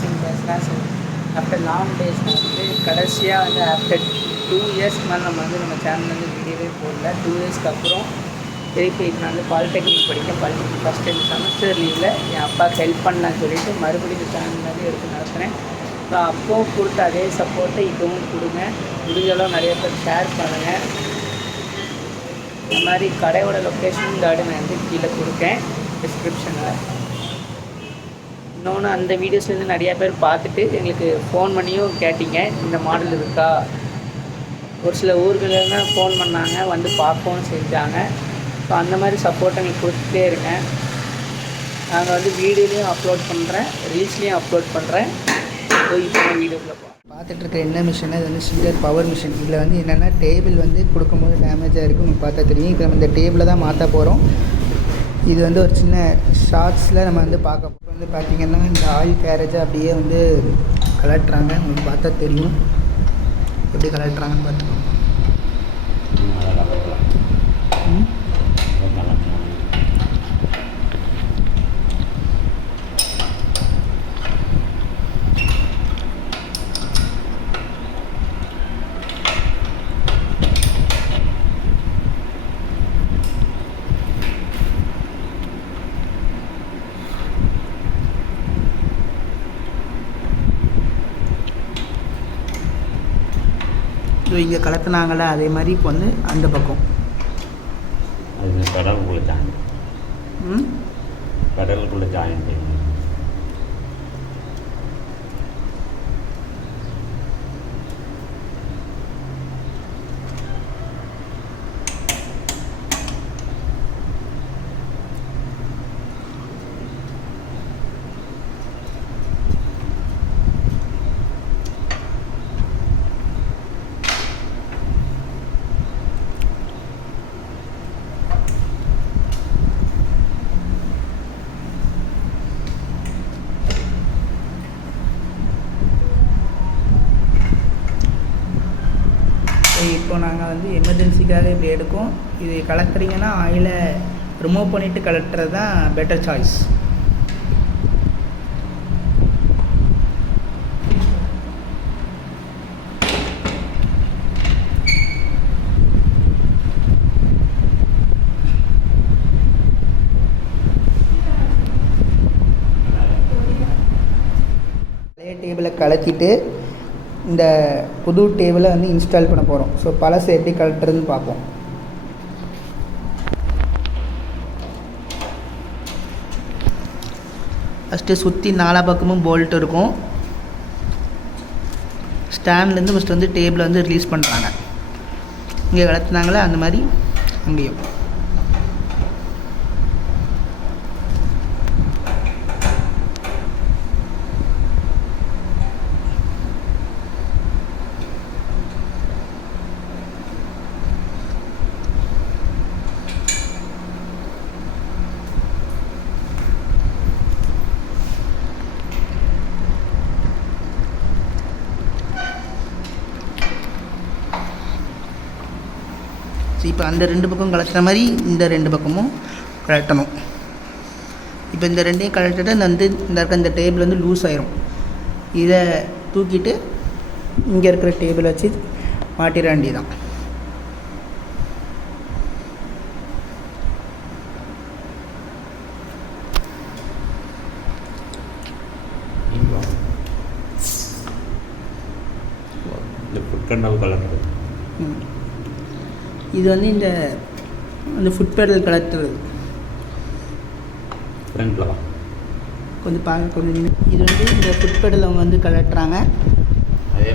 சிங் பேசுகிறேன். So after long days வந்து கடைசியாக வந்து ஆஃப்டர் 2 இயர்ஸ்க்கு மேலே நம்ம சேனல் வந்து வீடியோவே போடல. 2 இயர்ஸ்க்கு அப்புறம் திருப்பி நான் வந்து polytechnic polytechnic first time semester லீவில் என் அப்பாவுக்கு ஹெல்ப் பண்ணலான்னு சொல்லிட்டு மறுபடியும் இந்த சேனல் வந்து எடுத்து நடத்துகிறேன். ஸோ அப்போவும் கொடுத்த அதே சப்போர்ட்டை இப்போவும் கொடுங்க. முடிஞ்சளவு நிறைய பேர் ஷேர் பண்ணுங்கள். இந்த மாதிரி கடையோட லொக்கேஷன் கார்டு நான் வந்து கீழே கொடுக்கேன் டிஸ்கிரிப்ஷனில். இன்னொன்று அந்த வீடியோஸ்லேருந்து நிறையா பேர் பார்த்துட்டு எங்களுக்கு ஃபோன் பண்ணியும் கேட்டிங்க, இந்த மாடல் இருக்கா. ஒரு சில ஊர்களெல்லாம் ஃபோன் பண்ணாங்க, வந்து பார்க்கவும் செஞ்சாங்க. ஸோ அந்த மாதிரி சப்போர்ட் எங்களுக்கு கொடுத்துட்டே இருக்கேன். நாங்கள் வந்து வீடியோலையும் அப்லோட் பண்ணுறேன், ரீல்ஸ்லேயும் அப்லோட் பண்ணுறேன். ஸோ இப்போ நான் வீடியோக்குள்ளே பார்த்துட்ருக்க என்ன மிஷின், இது வந்து சிங்கர் பவர் மிஷின். இதில் வந்து என்னென்னா டேபிள் வந்து கொடுக்கும்போது டேமேஜாக இருக்குது, உங்களுக்கு பார்த்தா தெரியும். இப்போ நம்ம இந்த டேபிளை தான் மாற்ற போகிறோம். இது வந்து ஒரு சின்ன ஷார்ட்ஸில் நம்ம வந்து பார்க்க போகிறோம். வந்து பார்த்திங்கன்னா இந்த ஆயில் கேரேஜை அப்படியே வந்து கலட்டுறாங்க, உங்களுக்கு பார்த்தா தெரியும் எப்படி கலட்டுறாங்கன்னு பார்த்துக்கோங்க. ஸோ இங்கே கலத்துனாங்களே அதே மாதிரி இப்போ வந்து அந்த பக்கம் கடலுக்குள்ளே ஜாயின் கடலுக்குள்ளே ஜாயின் பண்ணி இப்போ நாங்கள் வந்து எமர்ஜென்சிக்காக இப்படி எடுக்கும். இது கலக்குறீங்கன்னா ஆயிலை ரிமூவ் பண்ணிவிட்டு கலட்டுறது தான் பெட்டர் சாய்ஸ். பழைய டேபிளை கலத்திட்டு இந்த புது டேபிளை வந்து இன்ஸ்டால் பண்ண போகிறோம். ஸோ பழசை எப்படி கலட்டுறதுன்னு பார்ப்போம். ஃபஸ்ட்டு சுற்றி நாலா பக்கமும் போல்ட் இருக்கும். ஸ்டாண்ட்லேருந்து ஃபஸ்ட்டு வந்து டேபிளை வந்து ரிலீஸ் பண்ணுறாங்க. இங்கே கலத்துனாங்களே அந்த மாதிரி அங்கேயும். இப்போ அந்த ரெண்டு பக்கம் கலட்டுற மாதிரி இந்த ரெண்டு பக்கமும் கலட்டணும். இப்போ இந்த ரெண்டையும் கலட்டிட்டு இந்த டேபிள் வந்து லூஸ் ஆயிரும். இதை தூக்கிட்டு இங்கே இருக்கிற டேபிள் வச்சு மாட்டிட வேண்டியதான். இது வந்து இந்த ஃபுட் பெடல் கலட்டுறது கொஞ்சம் இது வந்து இந்த ஃபுட் பெடல் அவங்க வந்து கலட்டுறாங்க. அதே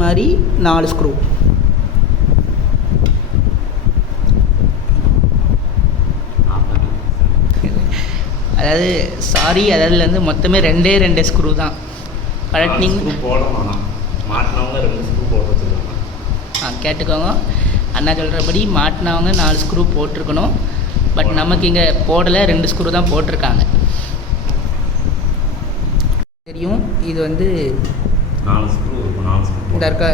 மாதிரி 4 ஸ்க்ரூ. அதாவது வந்து மொத்தமே 2 ஸ்க்ரூ தான் கலட்டினீங்க. கேட்டுக்கோங்க, அண்ணா சொல்கிறபடி மாட்டினவங்க 4 ஸ்க்ரூ போட்டிருக்கணும். பட் நமக்கு இங்கே போடலை, 2 ஸ்க்ரூ தான் போட்டிருக்காங்க. தெரியும் இது வந்து 4 ஸ்க்ரூ இந்த இருக்க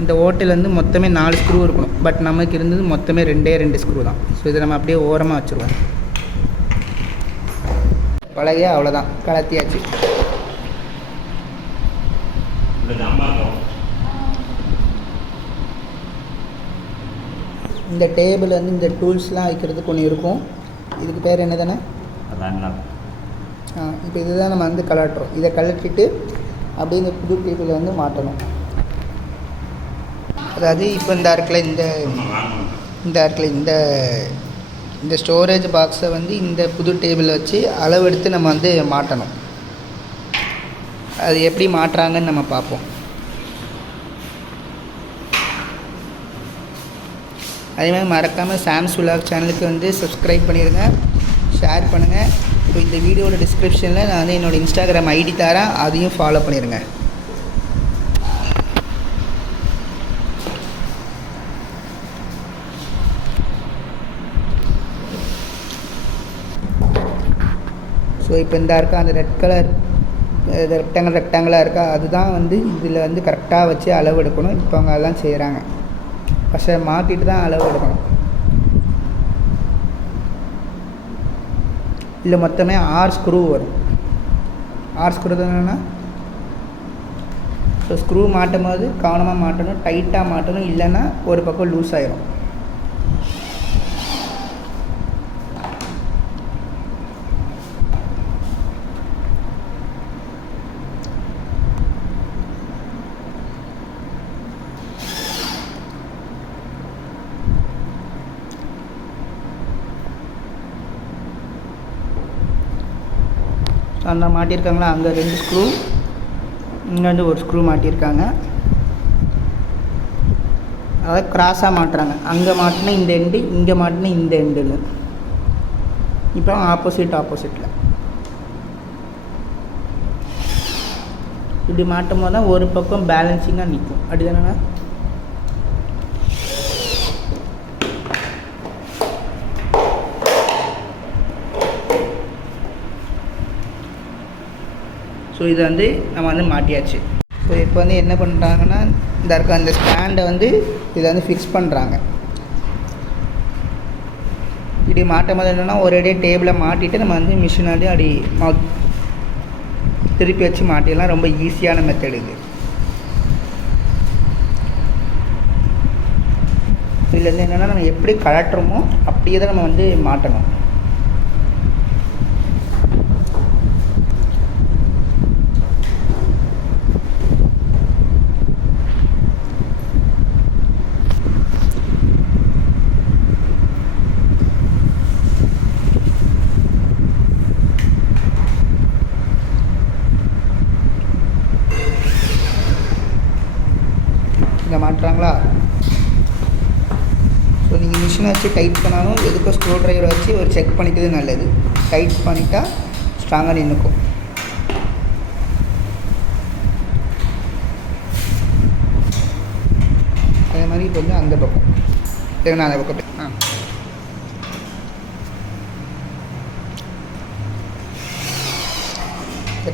இந்த ஓட்டையில் வந்து மொத்தமே 4 ஸ்க்ரூ இருக்கணும். பட் நமக்கு இருந்தது மொத்தமே 2 ஸ்க்ரூ தான். ஸோ இதை நம்ம அப்படியே ஓரமாக வச்சுருவோம். பழகி அவ்வளோதான், கலத்தியாச்சு. இந்த டேபிள் வந்து இந்த டூல்ஸ்லாம் வைக்கிறதுக்கு ஒன்று இருக்கும். இதுக்கு பேர் என்ன தானே? இப்போ இதுதான் நம்ம வந்து கலட்டுறோம். இதை கலட்டிட்டு அப்படியே இந்த புது டேபிளை வந்து மாட்டணும். அதாவது இப்போ இந்த இடத்துல இந்த ஸ்டோரேஜ் பாக்ஸை வந்து இந்த புது டேபிள் வச்சு அளவெடுத்து நம்ம வந்து மாட்டணும். அது எப்படி மாட்டுறாங்கன்னு நம்ம பார்ப்போம். அதே மாதிரி மறக்காமல் சாம்ஸ் விலாக் சேனலுக்கு வந்து சப்ஸ்கிரைப் பண்ணிடுங்க, ஷேர் பண்ணுங்கள். இப்போ இந்த வீடியோட டிஸ்கிரிப்ஷனில் நான் வந்து என்னோடய இன்ஸ்டாகிராம் ஐடி தரேன், அதையும் ஃபாலோ பண்ணிடுங்க. ஸோ இப்போ இந்த இருக்கா அந்த ரெட் கலர் ரெக்டாங்கிளாக இருக்கா, அதுதான் வந்து இதில் வந்து கரெக்டாக வச்சு அளவு எடுக்கணும். இப்போ அவங்க அதெல்லாம் செய்கிறாங்க. ஃபஸ்ட்டை மாட்டிட்டு தான் அளவு எடுக்கணும். இல்லை மொத்தமே 6 ஸ்க்ரூ வரும். 6 ஸ்க்ரூ தான் என்னென்னா, ஸோ ஸ்க்ரூ மாட்டும் போது கவனமாக மாட்டணும், டைட்டாக மாட்டணும், இல்லைன்னா ஒரு பக்கம் லூஸ் ஆயிரும். அந்த மாட்டியிருக்காங்களா, அங்கே 2 ஸ்க்ரூ, இங்கே வந்து ஒரு ஸ்க்ரூ மாட்டியிருக்காங்க. அதாவது கிராஸாக மாட்டுறாங்க. அங்கே மாட்டினா இந்த எண்டு, இங்கே மாட்டினா இந்த எண்டுன்னு. இப்போ ஆப்போசிட்டில் இப்படி மாட்டும் போது தான் ஒரு பக்கம் பேலன்சிங்காக நிற்கும். அப்படி தானே? ஸோ இதை வந்து நம்ம வந்து மாட்டியாச்சு. ஸோ இப்போ வந்து என்ன பண்ணுறாங்கன்னா, இந்த இருக்க அந்த ஸ்டாண்டை வந்து இதை வந்து ஃபிக்ஸ் பண்ணுறாங்க. இப்படி மாட்டும் போது என்னென்னா, ஒரேடியே டேபிளை மாட்டிட்டு நம்ம வந்து மிஷினாடி அப்படி திருப்பி வச்சு மாட்டிடலாம். ரொம்ப ஈஸியான மெத்தட் இது. இதில் வந்து என்னென்னா, நம்ம எப்படி கலட்டுறோமோ அப்படியே தான் நம்ம வந்து மாட்டணும். இங்கே மாட்டுறாங்களா? ஸோ நீங்கள் மிஷினை வச்சு டைட் பண்ணாலும் எதுக்கும் ஸ்க்ரூ ட்ரைவரை வச்சு ஒரு செக் பண்ணிக்கிறது நல்லது. டைட் பண்ணிட்டா ஸ்ட்ராங்காக நின்றுக்கும். அதே மாதிரி இப்போ வந்து அந்த பக்கம் சரி, நான் அந்த பக்கம்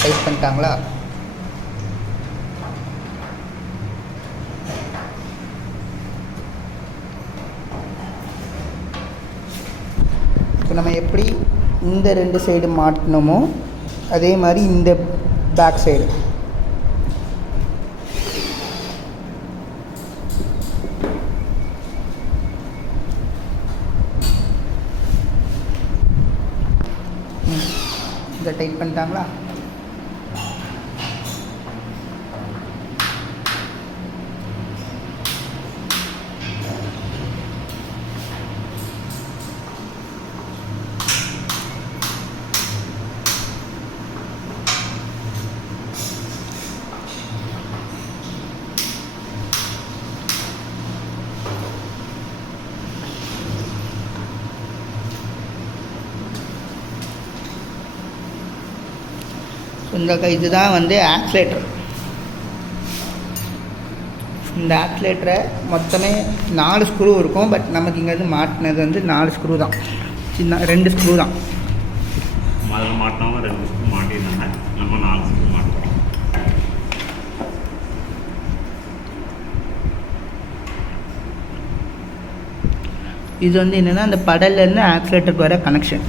டைட் பண்ணிட்டாங்களா? இப்போ நம்ம எப்படி இந்த 2 சைடு மாட்டினோமோ அதே மாதிரி இந்த பேக் சைடு இதை டைட் பண்ணிட்டாங்களா? இதுதான் வந்து ஆக்சிலேட்டர். இந்த ஆக்சிலேட்டரை மொத்தமே 4 ஸ்க்ரூ இருக்கும். பட் நமக்கு இங்கே வந்து மாட்டினது வந்து 4 ஸ்க்ரூ தான், சின்ன 2 ஸ்க்ரூ தான். முதல்ல மாட்டினவங்க 2 ஸ்க்ரூ மாட்டியிருந்தாங்க, நம்ம 4 ஸ்க்ரூ மாட்டுறோம். இது வந்து என்னென்னா, அந்த படல்லேருந்து ஆக்சிலேட்டருக்கு வர கனெக்ஷன்.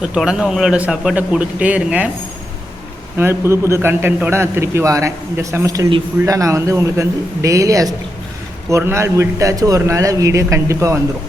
ஸோ தொடர்ந்து உங்களோட சப்போர்ட்டை கொடுத்துட்டே இருங்க. இந்த மாதிரி புது புது கண்டென்ட்டோடு நான் திருப்பி வரேன். இந்த செமஸ்டர் லீவ் ஃபுல்லாக நான் வந்து உங்களுக்கு வந்து டெய்லி ஒரு நாள் விட்டாச்சும் ஒரு நாள் வீடியோ கண்டிப்பாக வந்துடும்.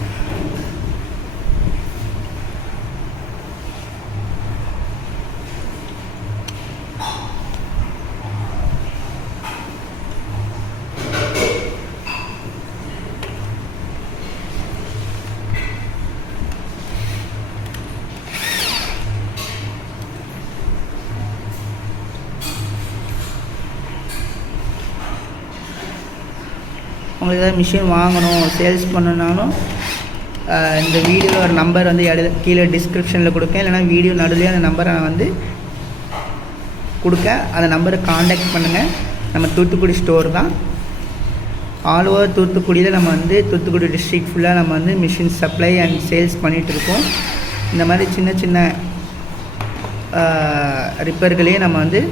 உங்களுக்கு ஏதாவது மிஷின் வாங்கணும், சேல்ஸ் பண்ணணுன்னாலும் இந்த வீடியோவில் ஒரு நம்பர் வந்து கீழே டிஸ்கிரிப்ஷனில் கொடுக்கேன், இல்லைனா வீடியோ நடுவே அந்த நம்பரை நான் வந்து கொடுக்க, அந்த நம்பரை காண்டாக்ட் பண்ணுங்கள். நம்ம தூத்துக்குடி ஸ்டோர் தான். ஆல் ஓவர் தூத்துக்குடியில் நம்ம வந்து தூத்துக்குடி டிஸ்ட்ரிக்ட் ஃபுல்லாக நம்ம வந்து மிஷின் சப்ளை அண்ட் சேல்ஸ் பண்ணிகிட்ருக்கோம். இந்த மாதிரி சின்ன சின்ன ரிப்பேர்களையே நம்ம வந்து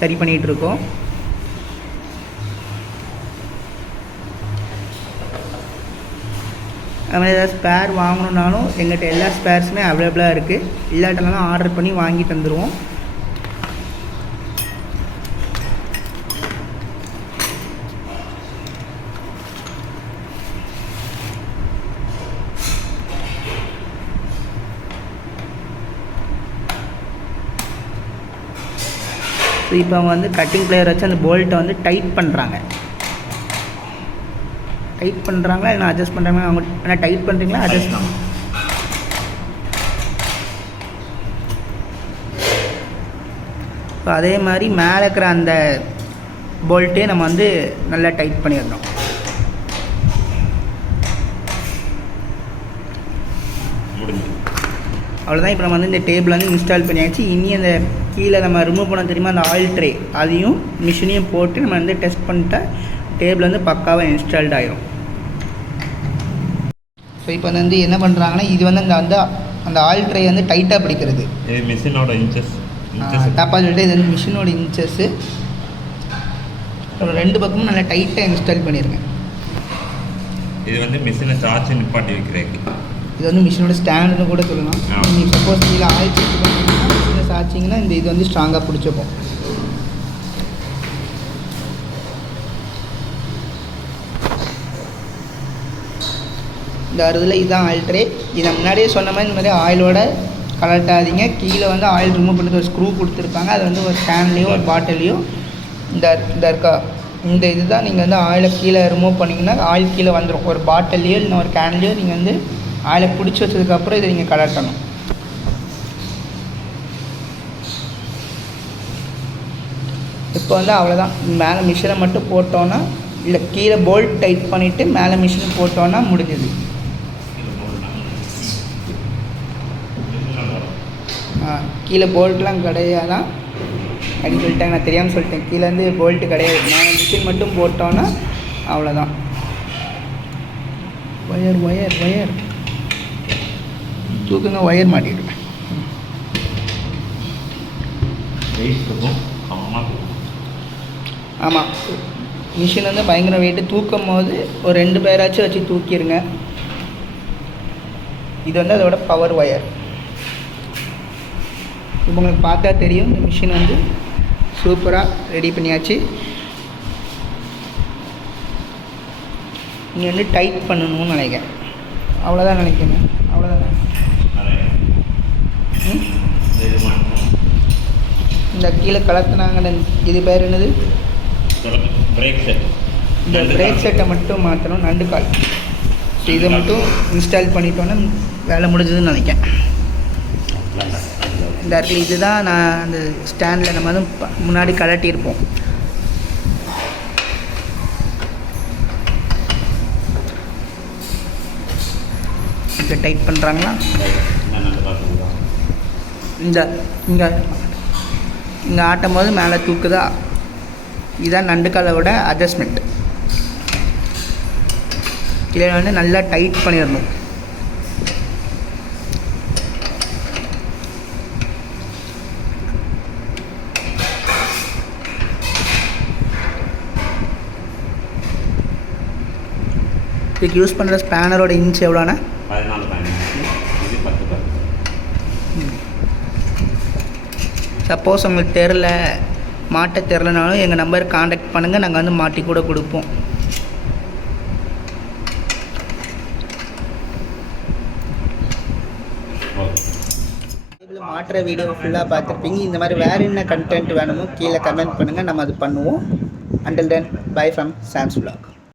சரி பண்ணிகிட்ருக்கோம். அது மாதிரி ஏதாவது ஸ்பேர் வாங்கணுன்னாலும் எங்கிட்ட எல்லா ஸ்பேர்ஸுமே அவைலபிளாக இருக்குது. இல்லாட்டனாலும் ஆர்டர் பண்ணி வாங்கி தந்துடுவோம். ஸோ இப்போ அவங்க வந்து கட்டிங் பிளேயர் வச்சு அந்த போல்ட்டை வந்து டைட் பண்ணுறாங்க. டைட் பண்ணுறாங்களா இல்லை அட்ஜஸ்ட் பண்ணுறாங்களா? அவங்க ஆனால் டைட் பண்ணுறீங்களா அட்ஜஸ்ட்? இப்போ அதே மாதிரி மேலே இருக்கிற அந்த போல்ட்டே நம்ம வந்து நல்லா டைட் பண்ணிடணும். அவ்வளோதான். இப்போ நம்ம வந்து இந்த டேபிள் வந்து இன்ஸ்டால் பண்ணியாச்சு. இனி அந்த கீழே நம்ம ரிமூவ் பண்ண தெரியுமா அந்த ஆயில் ட்ரே, அதையும் மிஷினையும் போட்டு நம்ம வந்து டெஸ்ட் பண்ணிட்டா டேபிள் வந்து பக்காவாக இன்ஸ்டால்ட் ஆகிரும். ஸோ இப்போ வந்து என்ன பண்ணுறாங்கன்னா இது வந்து அந்த ஆயில் ட்ரை வந்து டைட்டாக பிடிக்கிறது. இது மிஷினோட இன்ச்சஸ் தப்பாக சொல்லிட்டு இது வந்து மிஷினோட இன்ச்சஸ்ஸு. ஒரு 2 பக்கமும் நல்லா டைட்டாக இன்ஸ்டால் பண்ணிடுங்க. இது வந்து மிஷினை சார்ஜ் நிப்பாட்டி வைக்கிறேன். இது வந்து மிஷினோட ஸ்டாண்டுன்னு கூட சொல்லலாம். நீங்கள் சப்போஸ் இதில் ஆயில் செக் பண்ணிங்கன்னா மிஷினை சாச்சிங்கன்னா இந்த இது வந்து ஸ்ட்ராங்காக பிடிச்சிப்போம். இந்த அறுதில் இதுதான் ஆயில் ட்ரே. இதை முன்னாடியே சொன்ன மாதிரி இந்த மாதிரி ஆயிலோட கலட்டாதீங்க. கீழே வந்து ஆயில் ரிமூவ் பண்ணுறது ஒரு ஸ்க்ரூ கொடுத்துருப்பாங்க. அது வந்து ஒரு கேன்லேயோ ஒரு பாட்டிலையோ இந்த இருக்கா இந்த இது தான் நீங்கள் வந்து ஆயிலை கீழே ரிமூவ் பண்ணிங்கன்னா ஆயில் கீழே வந்துடும். ஒரு பாட்டிலையோ இல்லை ஒரு கேன்லேயோ நீங்கள் வந்து ஆயிலை பிடிச்சி வச்சதுக்கப்புறம் இதை நீங்கள் கலட்டணும். இப்போ வந்து அவ்வளோதான். மேலே மிஷினை மட்டும் போட்டோன்னா இல்லை கீழே போல்ட் டைட் பண்ணிவிட்டு மேலே மிஷின் போட்டோன்னா முடிஞ்சுது. கீழே போல்ட்லாம் கிடையாதான் அப்படின்னு சொல்லிட்டாங்க. நான் தெரியாமல் சொல்லிட்டேன். கீழேருந்து போல்ட்டு கிடையாது. மேலே மிஷின் மட்டும் போட்டோன்னா அவ்வளோதான். ஒயர் தூக்குங்க, ஒயர் மாட்டிடுவேன். ஆமாம், மிஷின் வந்து பயங்கர வெயிட்டு. தூக்கும் போது ஒரு 2 பேராச்சும் வச்சு தூக்கிடுங்க. இது வந்து அதோட பவர் ஒயர். இப்போ உங்களுக்கு பார்த்தா தெரியும் இந்த மிஷின் வந்து சூப்பராக ரெடி பண்ணியாச்சு. நீங்கள் வந்து டைட் பண்ணணும்னு நினைக்கிறேன். அவ்வளோதான் நினைக்கிறேன். அவ்வளோதான். இந்த கீழே கலத்துனாங்க. இது பேர் என்னது? Break set. இந்த பிரேக் செட்டை மட்டும் மாற்றணும், நண்டுக்கால். ஸோ இதை மட்டும் இன்ஸ்டால் பண்ணிட்டோன்னா வேலை முடிஞ்சதுன்னு நினைக்கிறேன். இந்த இடத்துல இதுதான் நான் அந்த ஸ்டாண்டில் நம்ம வந்து முன்னாடி கலட்டியிருப்போம். இப்போ டைட் பண்ணுறாங்களா? இங்கே ஆட்டும் போது மேலே தூக்குதா? இதுதான் நண்டுக்காலோட அட்ஜஸ்ட்மெண்ட். இதை வந்து நல்லா டைட் பண்ணிடணும். இதுக்கு யூஸ் பண்ணுற ஸ்பேனரோட இன்ச் எவ்வளோண்ணா? 14 இது 10. சப்போஸ் உங்களுக்கு தெரில மாட்ட தெரிலனாலும் எங்கள் நம்பருக்கு காண்டாக்ட் பண்ணுங்கள், நாங்கள் வந்து மாட்டி கூட கொடுப்போம். மாட்டுற வீடியோ ஃபுல்லாக பார்த்துருப்பீங்க. இந்த மாதிரி வேறு என்ன கண்டென்ட் வேணுமோ கீழே கமெண்ட் பண்ணுங்கள், நம்ம அது பண்ணுவோம். Until then, bye from Sam's Vlog.